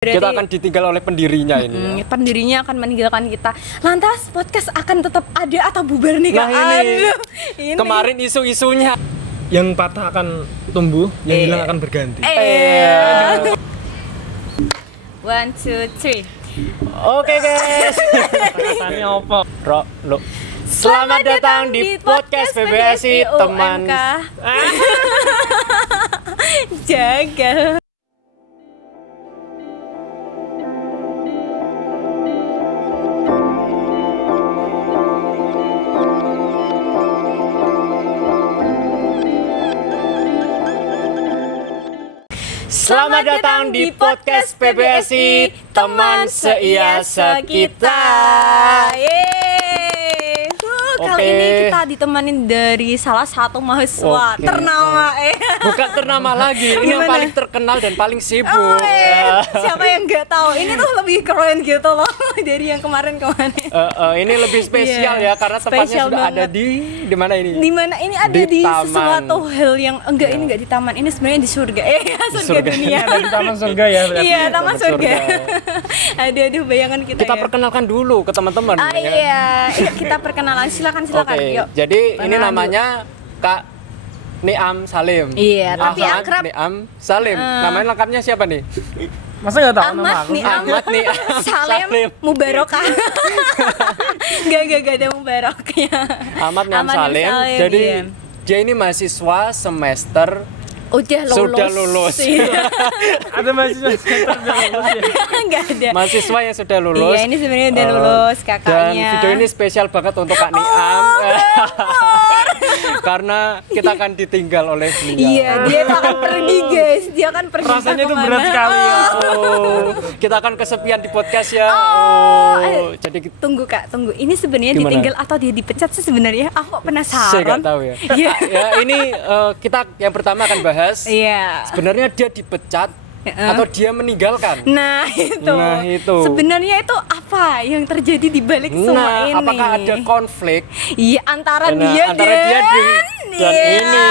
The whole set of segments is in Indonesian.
Berarti, kita akan ditinggal oleh pendirinya ini. Pendirinya akan meninggalkan kita. Lantas podcast akan tetap ada atau bubar nih Kak? Nah ini, Ini. kemarin isu-isunya. Yang patah akan tumbuh, yang hilang akan berganti. One, two, three. Oke guys. Katanya apa? Selamat datang di podcast PBSI teman. UMK. Jaga. Selamat datang di podcast PBSI teman seia sekita. Yeay. Kali ini kita ditemani dari salah satu mahasiswa ternama. Bukan ternama lagi, ini yang Gimana? paling terkenal dan paling sibuk. Siapa yang nggak tahu? Ini tuh lebih keren gitu loh dari yang kemarin-kemarin. Ini lebih spesial Iya, ya karena tepatnya spesial sudah ada banget. di mana ini? Di mana ini ada Di di taman. sesuatu hal yang ini enggak di taman, ini sebenarnya di surga. Surga surga. dunia. Ada di taman surga ya berarti. Iya, taman Taman surga. surga. Aduh bayangan kita. Kita ya. perkenalkan dulu ke teman-teman. ya kan? Iya, kita perkenalan. Silakan. Oke, Yuk. jadi ini Perkenalan namanya Kak Niam Salim. Iya, tapi Ahmad akrab. Niam Salim. Namanya lengkapnya siapa nih? Masa nggak tahu nama Ahmad aku? nih, Ahmad nih. Salim Mubarokah. Gak ada Mubaroknya. Ahmad Niam Ahmad Niam Salim. Salim, Jadi iya. dia ini mahasiswa semester Sudah lulus. Iya. Ada mahasiswa center udah lulus ya. Nggak ada. mahasiswa yang sudah lulus. Iya, ini sebenarnya udah lulus kakaknya. Dan video ini spesial banget untuk Kak Niam. Karena kita akan ditinggal oleh beliau. Iya, dia tuh akan pergi guys. Dia akan pergi. Rasanya entah itu kemana. berat sekali ya. Oh, kita akan kesepian di podcast ya. Jadi Tunggu Kak, tunggu. Ini sebenarnya Gimana? ditinggal atau dia dipecat sih sebenarnya? Aku kok penasaran. saya nggak tahu ya. Iya. Ya ini kita yang pertama akan bahas. Iya. Sebenarnya dia dipecat atau dia meninggalkan. Nah itu. Nah, itu. Sebenarnya itu apa yang terjadi di balik semua ini? Apakah ada konflik Iya antara Nah, dia antara dia dan Iya, ini.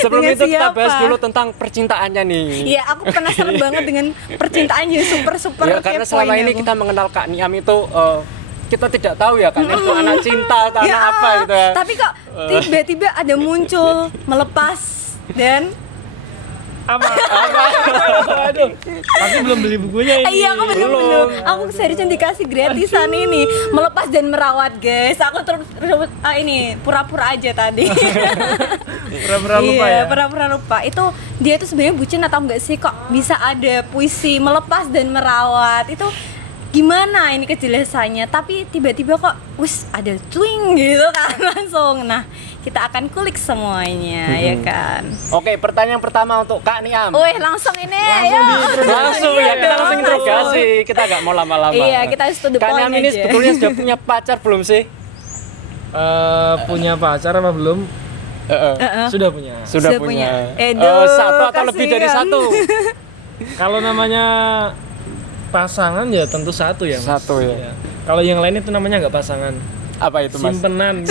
Sebelum Dengan itu kita siapa? bahas dulu tentang percintaannya nih. Iya, aku penasaran banget dengan percintaannya super Ya, karena selama ini kita mengenal Kak Niam itu kita tidak tahu ya Kak Niam itu anak cinta atau anak apa gitu ya. Tapi kok tiba-tiba ada muncul melepas dan Aduh. Tapi belum beli bukunya ini. iya aku belum. Aku seriusnya dikasih gratisan ini melepas dan merawat guys. Aku terus ini pura-pura aja tadi. Pura-pura lupa Iya, ya. pura-pura lupa. Itu dia tuh sebenarnya bucin atau enggak sih kok bisa ada puisi melepas dan merawat? Itu gimana ini kejelasannya? Tapi tiba-tiba kok wis ada twing gitu kan langsung. Nah, kita akan kulik semuanya ya kan. Oke, pertanyaan pertama untuk Kak Niam. Wih, langsung ini Langsung Iya ya, kita dong, langsung interogasi. Kita nggak mau lama-lama. Iya, kita harus to the Kak point Niam ini aja. sebetulnya sudah punya pacar belum sih? Punya pacar apa belum? Sudah punya. Sudah Sudah punya. punya. Edo, Satu atau lebih dari kasihan. satu? Kalau namanya pasangan ya tentu satu ya. Mas. Satu ya. Iya. Kalau yang lain itu namanya nggak pasangan. Apa itu Mas? Simpenan.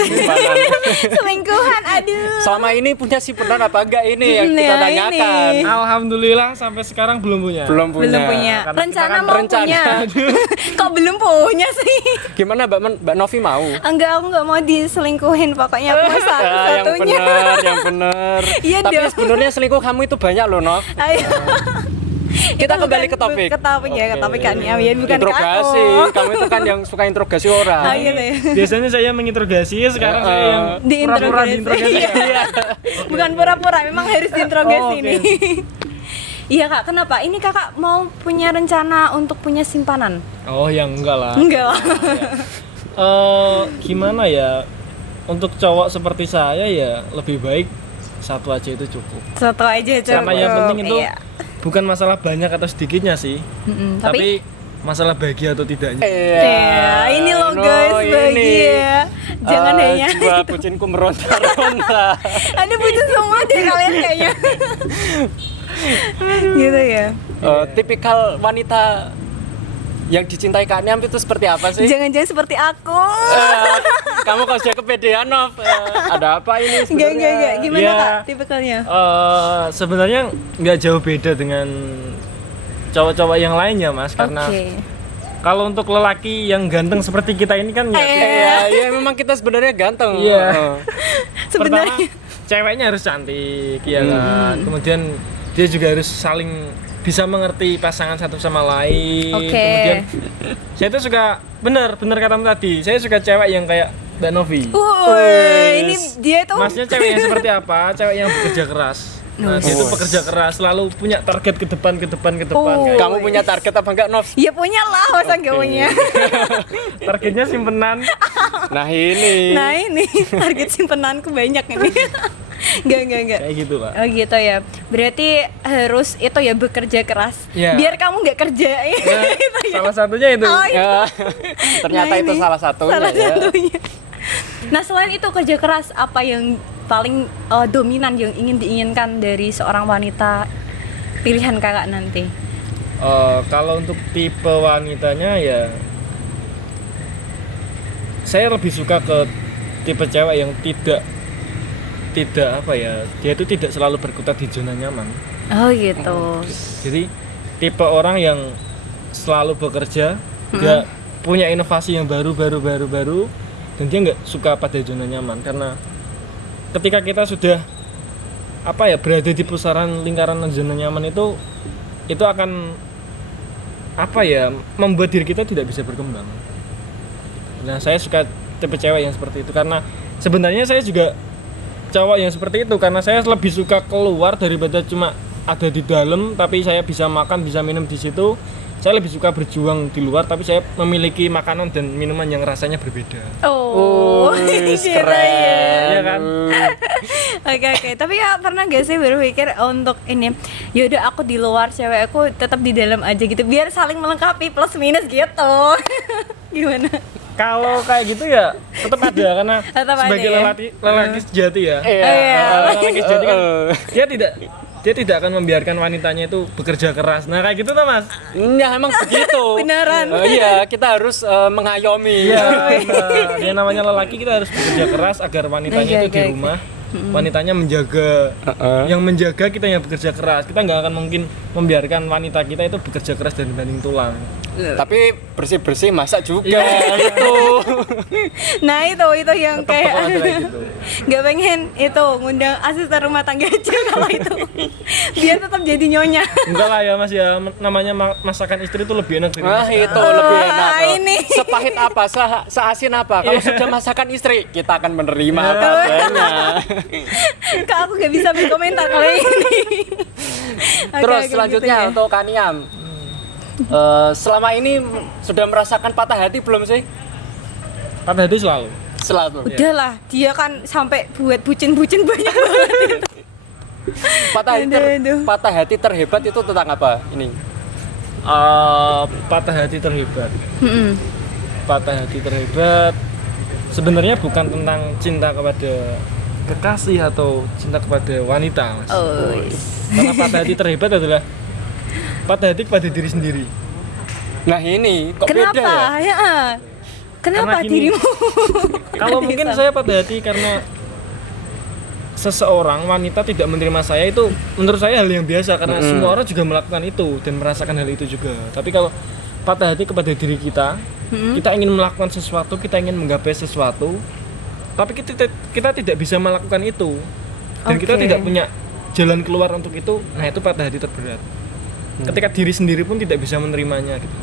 Selingkuhan, aduh. Selama ini punya simpenan apa enggak ini yang kita Nah, tanyakan? ini. Alhamdulillah sampai sekarang belum punya. Belum punya. Belum punya. Karena Rencana kita kan mau rencana. punya. Kok belum punya sih? Gimana Mbak Novi mau? Enggak, aku enggak mau diselingkuhin. Pokoknya aku mau Yang satu-satunya. benar, yang benar. Iya Tapi dong. sebenarnya selingkuh kamu itu banyak loh, Nov. Ayo. Kita Itu kembali bukan- ke topik. Ke topik ya, ke Oke. topik kan ya, bukan ke Interogasi. aku. Kamu itu kan yang suka interogasi orang. Ah, iya deh. Biasanya saya menginterogasi, sekarang saya yang pura-pura diinterogasi. Iya. Bukan pura-pura, memang harus diinterogasi Oh, oke. nih. Iya kak, kenapa? Ini kakak mau punya rencana untuk punya simpanan? Oh, yang enggak lah. Enggak lah. Gimana ya? Untuk cowok seperti saya ya lebih baik satu aja itu cukup. Satu aja cukup. Karena yang penting itu Iya. bukan masalah banyak atau sedikitnya sih, tapi masalah bahagia atau tidaknya. Ya, ini loh guys, bahagia. Jangan hanya jiwa bucinku meronta-ronta. ada bucin semua deh kalian kayaknya. Gitu ya. Tipikal wanita yang dicintai Kak Niam itu seperti apa sih? Jangan-jangan seperti aku. Kamu kalau sudah kepedean, Nov. Ada apa ini sebenarnya? Enggak. Gimana Ya. kak tipikalnya? Sebenarnya nggak jauh beda dengan cowok-cowok yang lainnya Mas, karena Oke. kalau untuk lelaki yang ganteng seperti kita ini kan ya Iya, memang kita sebenarnya ganteng. Iya. pertama Sebenarnya ceweknya harus cantik ya kan. Kemudian dia juga harus saling bisa mengerti pasangan satu sama lain. Oke. Kemudian saya itu suka bener katamu tadi. Saya suka cewek yang kayak Mbak Novi. ini dia tuh Maksudnya cewek yang seperti apa? Cewek yang bekerja keras. Nah, dia itu pekerja keras, selalu punya target ke depan. Oh. Kayak Kamu punya target apa enggak, Nov? ya punya lah, masa nggak punya. targetnya simpenan. Nah, ini. Nah ini target simpenanku banyak ini. Enggak. Kayak gitu, Pak. Oh gitu ya. Berarti harus itu ya bekerja keras. Iya. Biar kamu nggak kerja. Nah, Itu ya. salah satunya itu. Oh, iya. Ya, ternyata Nah, itu ini salah satunya salah ya. satunya. Nah selain itu kerja keras, apa yang paling dominan yang ingin diinginkan dari seorang wanita pilihan kakak nanti? Kalau untuk tipe wanitanya ya saya lebih suka ke tipe cewek yang tidak apa ya, dia itu tidak selalu berkutat di zona nyaman. Oh gitu. Jadi tipe orang yang selalu bekerja, nggak punya inovasi yang baru, dan dia nggak suka pada zona nyaman, karena ketika kita sudah apa ya berada di pusaran lingkaran zona nyaman itu akan apa ya membuat diri kita tidak bisa berkembang. Nah saya suka tipe cewek yang seperti itu, karena sebenarnya saya juga cowok yang seperti itu, karena saya lebih suka keluar daripada cuma ada di dalam tapi saya bisa makan bisa minum di situ. Saya lebih suka berjuang di luar tapi saya memiliki makanan dan minuman yang rasanya berbeda. Oh, Wih, gitu keren. ya. Iya kan? Oke. Tapi ya pernah gak sih berpikir untuk ini, yaudah aku di luar, cewek aku tetap di dalam aja gitu, biar saling melengkapi plus minus gitu. Gimana? Kalau kayak gitu ya tetap ada, karena Tetap ada sebagai ya? lelaki sejati ya. Iya. Oh, iya. Lelaki sejati kan dia tidak akan membiarkan wanitanya itu bekerja keras. Nah kayak gitu tuh Mas. Ya, emang begitu. Beneran. Iya, kita harus mengayomi. Iya, benar. Yang namanya lelaki kita harus bekerja keras agar wanitanya itu di Oke. rumah. Wanitanya menjaga, yang menjaga kita yang bekerja keras. Kita nggak akan mungkin membiarkan wanita kita itu bekerja keras dan banding tulang. Tapi bersih-bersih masak juga Iya. gitu. Nah itu yang Tetap kayak ada kayak gitu. nggak pengen itu ngundang asisten rumah tangga aja kalau itu biar tetap jadi nyonya. Enggak lah ya Mas ya, namanya masakan istri itu lebih enak dari Wah, masakan. itu lebih enak. ini. Sepahit apa, seasin apa. Kalau sudah masakan istri, kita akan menerima apa adanya. Kak aku nggak bisa berkomentar kalau ini. Oke, Terus oke, selanjutnya gitu ya. untuk Kaniam. Selama ini sudah merasakan patah hati belum sih? Patah hati selalu. Selalu. Udahlah, dia kan sampai buat bucin-bucin banyak banget. Aduh. Patah hati terhebat itu tentang apa ini? Patah hati terhebat. Patah hati terhebat sebenarnya bukan tentang cinta kepada kekasih atau cinta kepada wanita, Mas. Oh, Karena patah hati terhebat adalah patah hati kepada diri sendiri. Nah ini kok beda ya? kenapa? Ya. Kenapa Karena gini, dirimu? Kalau mungkin saya patah hati karena seseorang wanita tidak menerima saya, itu menurut saya hal yang biasa, karena semua orang juga melakukan itu dan merasakan hal itu juga. Tapi kalau patah hati kepada diri kita, kita ingin melakukan sesuatu, kita ingin menggapai sesuatu, tapi kita tidak bisa melakukan itu, dan kita Oke. tidak punya jalan keluar untuk itu. Nah itu patah hati terberat. Ketika diri sendiri pun tidak bisa menerimanya gitu.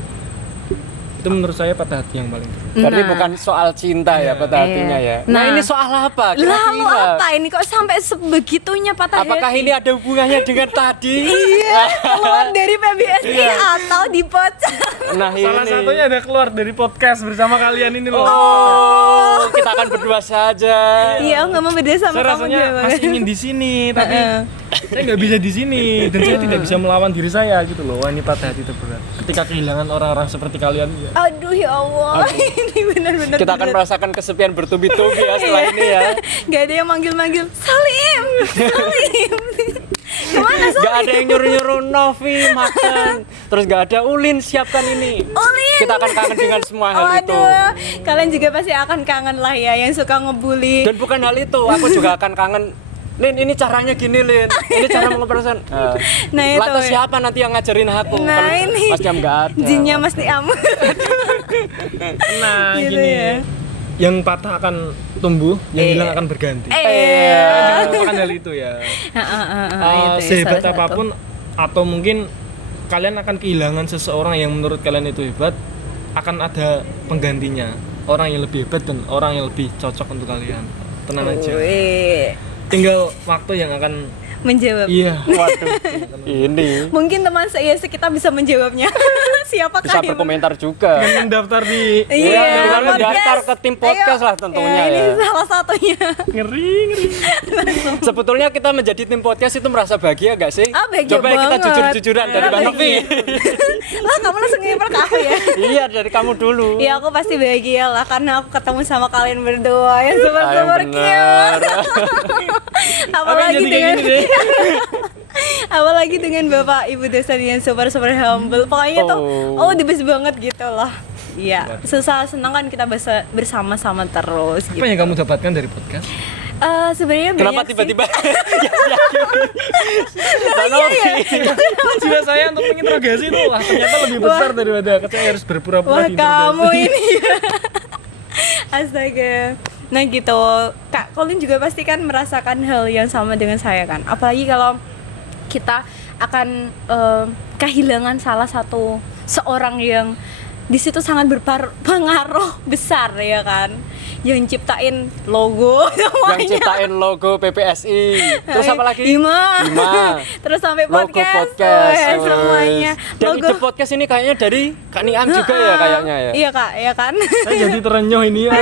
Itu menurut saya patah hati yang paling berat. Berarti Nah. bukan soal cinta ya patah hatinya ya. Nah, Nah. ini soal apa Lalu kira-kira? apa ini kok sampai sebegitunya patah Apakah hati? ini ada hubungannya dengan tadi? Iya, keluar dari PBSI atau dipocah? Nah ini. Salah satunya ada keluar dari podcast bersama kalian ini loh. Oh, kita akan berdua saja. Iya, aku nggak mau beda sama Saya kamu rasanya juga. masih ingin di sini, tapi saya nggak bisa di sini, dan saya tidak bisa melawan diri saya gitu loh. Wah, ini patah hati terberat. Ketika kehilangan orang-orang seperti kalian ya. Aduh ya Allah, ini benar-benar Kita akan berat. merasakan kesepian bertubi-tubi ya setelah ini ya. Gak ada yang manggil-manggil Salim. Kemana Salim? Gak ada yang nyuruh-nyuruh Novi makan. Terus gak ada Ulin siapkan ini. Ulin. Kita akan kangen dengan semua hal itu. Waduh, kalian juga pasti akan kangen lah ya yang suka ngebully. Dan bukan hal itu, aku juga akan kangen Lin, ini caranya gini, Lin. Ini cara mengoperasikan. Nah, itu Lantas ya. siapa nanti yang ngajarin aku? Nah, Kalau ini. Mas Niam nggak ada. Jinnya Mas Niam. Nah, Gitu gini. ya. Yang patah akan tumbuh, yang hilang akan berganti. Jangan lupakan hal itu ya. Itu ya, Sehebat salah satu. apapun atau mungkin kalian akan kehilangan seseorang yang menurut kalian itu hebat, akan ada penggantinya, orang yang lebih hebat dan orang yang lebih cocok untuk kalian. Tenang aja. Wih, Tinggal waktu yang akan menjawab. iya. Waduh. Ini Mungkin teman saya kita bisa menjawabnya. Siapakah bisa ini? berkomentar juga. Dengan daftar di Iya, dengan podcast. mendaftar ke tim podcast Ayo. lah tentunya Ini ya. salah satunya. ngeri. Sebetulnya kita menjadi tim podcast itu merasa bahagia gak sih? Ah, bahagia Coba kita banget. jujur-jujuran dari Ah, Bang Novi. Lah, kamu langsung ngiper ke aku ya? Iya, dari kamu dulu. Ya, aku pasti bahagia lah karena aku ketemu sama kalian berdua yang super Ah, yang super bener. cute. Apa Apalagi yang jadi kayak dengan gini deh? apalagi dengan bapak ibu dosen yang super super humble. Pokoknya tuh, the best banget gitu loh. Iya, susah senang kan kita bisa bersama-sama terus. Apa Gitu. yang kamu dapatkan dari podcast? Sebenarnya Kenapa banyak sih. tiba-tiba? Bang Iya, Novi. Jiwa saya untuk menginterogasi itu lah ternyata lebih besar daripada saya harus berpura-pura Wah, kamu diinterogasi. ini ya. Astaga. Nah gitu, Kak Colin juga pasti kan merasakan hal yang sama dengan saya kan. Apalagi kalau kita akan kehilangan salah satu seorang yang di situ sangat berpengaruh besar ya kan, yang ciptain logo Yang semuanya. ciptain logo PPSI. Terus apa lagi? Bima. Bima. Terus sampai Logo podcast, podcast. weh, semuanya. Dan ide podcast ini kayaknya dari Kak Niam juga ya kayaknya ya. Iya Kak, ya kan. Saya jadi terenyuh ini ya.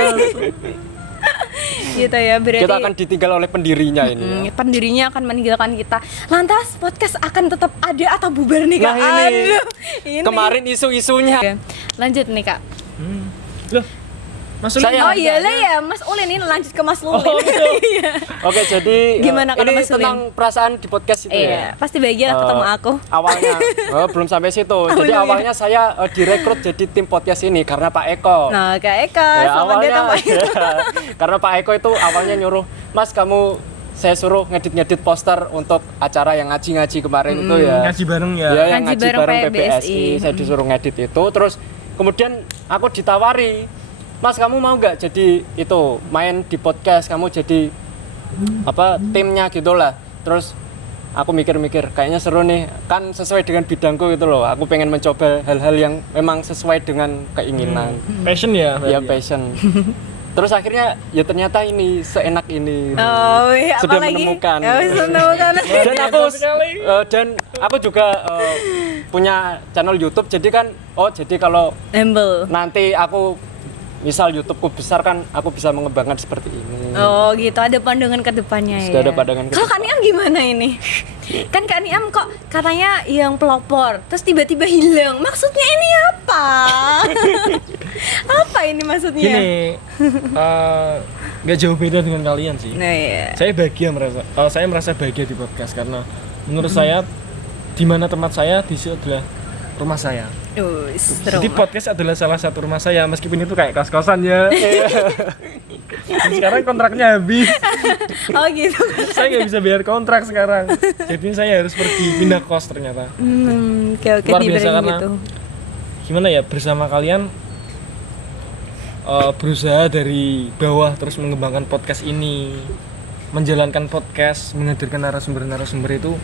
Gitu ya, berarti Kita akan ditinggal oleh pendirinya ini. pendirinya akan meninggalkan kita. Lantas podcast akan tetap ada atau bubar nih Kak? Nah, ini. Aduh, ini. Kemarin isu-isunya. Oke, lanjut nih Kak. Loh, Mas Ulin Saya- Oh iya lah ya, Mas Ulin ini lanjut ke Mas Lulin. Oh, betul. Iya. Oke, jadi Gimana kalau ini Mas Ulin? tentang perasaan di podcast itu Iya, ya. pasti bahagia lah ketemu aku. Awalnya belum sampai situ. Jadi belum ya? awalnya saya direkrut jadi tim podcast ini karena Pak Eko. Nah, Kak Eka, Ya, selamat datang Pak. karena Pak Eko itu awalnya nyuruh, Mas kamu saya suruh ngedit-ngedit poster untuk acara yang ngaji-ngaji kemarin itu ya. ngaji bareng ya. Ya, yang Ngaji ngaji bareng bareng PBSI. PBSI. Saya disuruh ngedit itu, terus kemudian aku ditawari, Mas kamu mau nggak jadi itu main di podcast, kamu jadi apa timnya gitu lah. Terus aku mikir-mikir kayaknya seru nih, kan sesuai dengan bidangku gitu loh. Aku pengen mencoba hal-hal yang memang sesuai dengan keinginan. Passion ya. Ya berarti passion. Terus akhirnya ya ternyata ini seenak ini. Oh, iya, Sudah apalagi? menemukan. Oh, sudah menemukan. Dan aku sekali. dan aku juga punya channel YouTube, jadi kan jadi kalau Humble. nanti aku misal YouTubeku besar kan aku bisa mengembangkan seperti ini. Oh gitu, ada pandangan ke depannya ya. Sudah ada pandangan ke Kalau Kak Niam gimana ini? Kan Kak Niam kok katanya yang pelopor, terus tiba-tiba hilang. Maksudnya ini apa? Apa ini maksudnya? Gini, nggak jauh beda dengan kalian sih. Nah iya. Saya merasa bahagia di podcast karena menurut saya di mana tempat saya di situ adalah rumah saya. Seru. Jadi podcast adalah salah satu rumah saya meskipun itu kayak kos-kosan ya. Dan sekarang kontraknya habis. Oh gitu. Saya nggak bisa bayar kontrak sekarang. Jadi saya harus pergi pindah kos ternyata. Oke Luar di biasa brand karena gitu. gimana ya bersama kalian berusaha dari bawah terus mengembangkan podcast ini, menjalankan podcast, menghadirkan narasumber-narasumber itu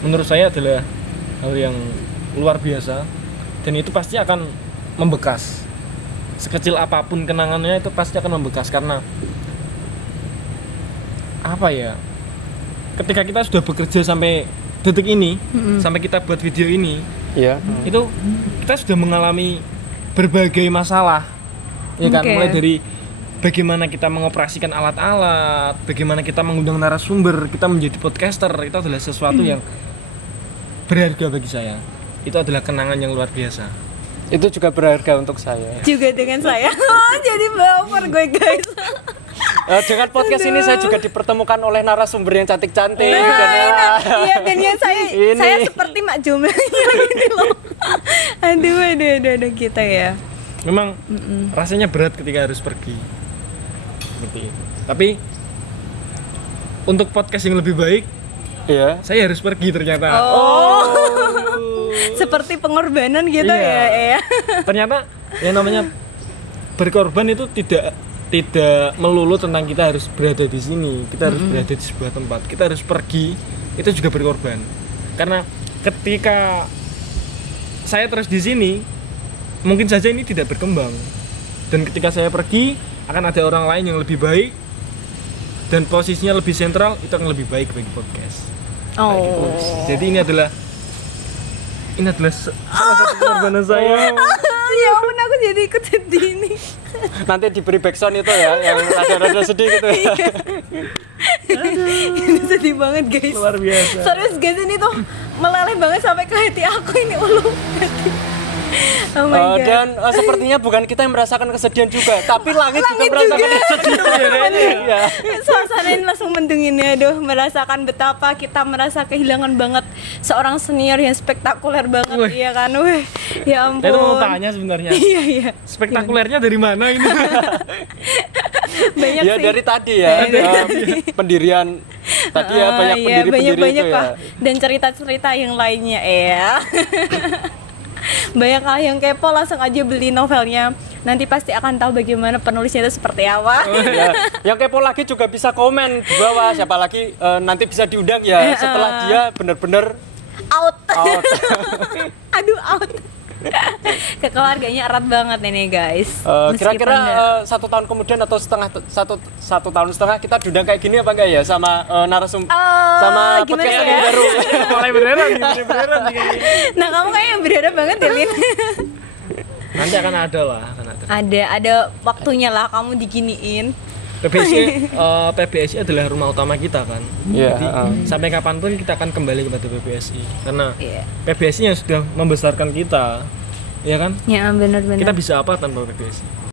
menurut saya adalah hal yang luar biasa dan itu pasti akan membekas. Sekecil apapun kenangannya itu pasti akan membekas karena apa ya? Ketika kita sudah bekerja sampai detik ini, sampai kita buat video ini, Iya. itu kita sudah mengalami berbagai masalah. Ya kan, Oke. mulai dari bagaimana kita mengoperasikan alat-alat, bagaimana kita mengundang narasumber, kita menjadi podcaster, itu adalah sesuatu yang berharga bagi saya. Itu adalah kenangan yang luar biasa. Itu juga berharga untuk saya. Juga dengan saya. Oh, jadi baper gue guys. Dengan podcast ini saya juga dipertemukan oleh narasumber yang cantik-cantik Nah, dan iya dan yang Ini. saya seperti mak jomblonya ini loh. Aduh kita ya. Memang rasanya berat ketika harus pergi. Seperti itu. Tapi untuk podcast yang lebih baik Iya. saya harus pergi ternyata. Oh. Seperti pengorbanan gitu Iya. ya. Ternyata yang namanya berkorban itu tidak melulu tentang kita harus berada di sini, kita harus berada di sebuah tempat, kita harus pergi, itu juga berkorban. Karena ketika saya terus di sini, mungkin saja ini tidak berkembang. Dan ketika saya pergi, akan ada orang lain yang lebih baik dan posisinya lebih sentral, itu akan lebih baik bagi podcast. Kayak gitu. Jadi ini adalah salah satu pengorbanan saya. Ya ampun, aku jadi ikut sedih ini. Nanti diberi backsound itu ya, yang rada-rada sedih gitu ya. Ini sedih banget guys. Luar biasa. Serius guys, ini tuh meleleh banget sampai ke hati aku ini ulu. Oh my god. Dan sepertinya bukan kita yang merasakan kesedihan juga, tapi langit juga merasakan kesedihan. Iya. Suasana ini langsung mendungin ya, aduh, merasakan betapa kita merasa kehilangan banget seorang senior yang spektakuler banget. Wih. Iya kan, weh. Ya ampun. Saya tuh mau tanya sebenarnya, Iya iya. spektakulernya dari mana ini? Banyak Ya sih. dari tadi ya, pendirian tadi ya, banyak Iya, pendiri-pendiri banyak itu ya. lah. Dan cerita-cerita yang lainnya ya. Banyak lah yang kepo, langsung aja beli novelnya. Nanti pasti akan tahu bagaimana penulisnya itu seperti apa. Ya, yang kepo lagi juga bisa komen di bawah, siapa lagi nanti bisa diundang ya setelah dia benar-benar Out. out. Aduh, out. Kekeluarganya erat banget ini guys. Kira-kira Meskipun nggak- 1 tahun kemudian atau satu tahun setengah kita diundang kayak gini apa enggak ya sama narasumber sama gimana podcast ya? yang baru. Mulai beneran nih. Nah, kamu kayaknya berharap banget ya, Lin. Nanti akan ada lah, akan ada. Ada waktunya lah kamu diginiin. PBSI adalah rumah utama kita kan. Iya, Jadi sampai kapanpun kita akan kembali kepada PBSI karena Iya. PBSI yang sudah membesarkan kita, ya kan? Ya, benar-benar. Kita bisa apa tanpa PBSI?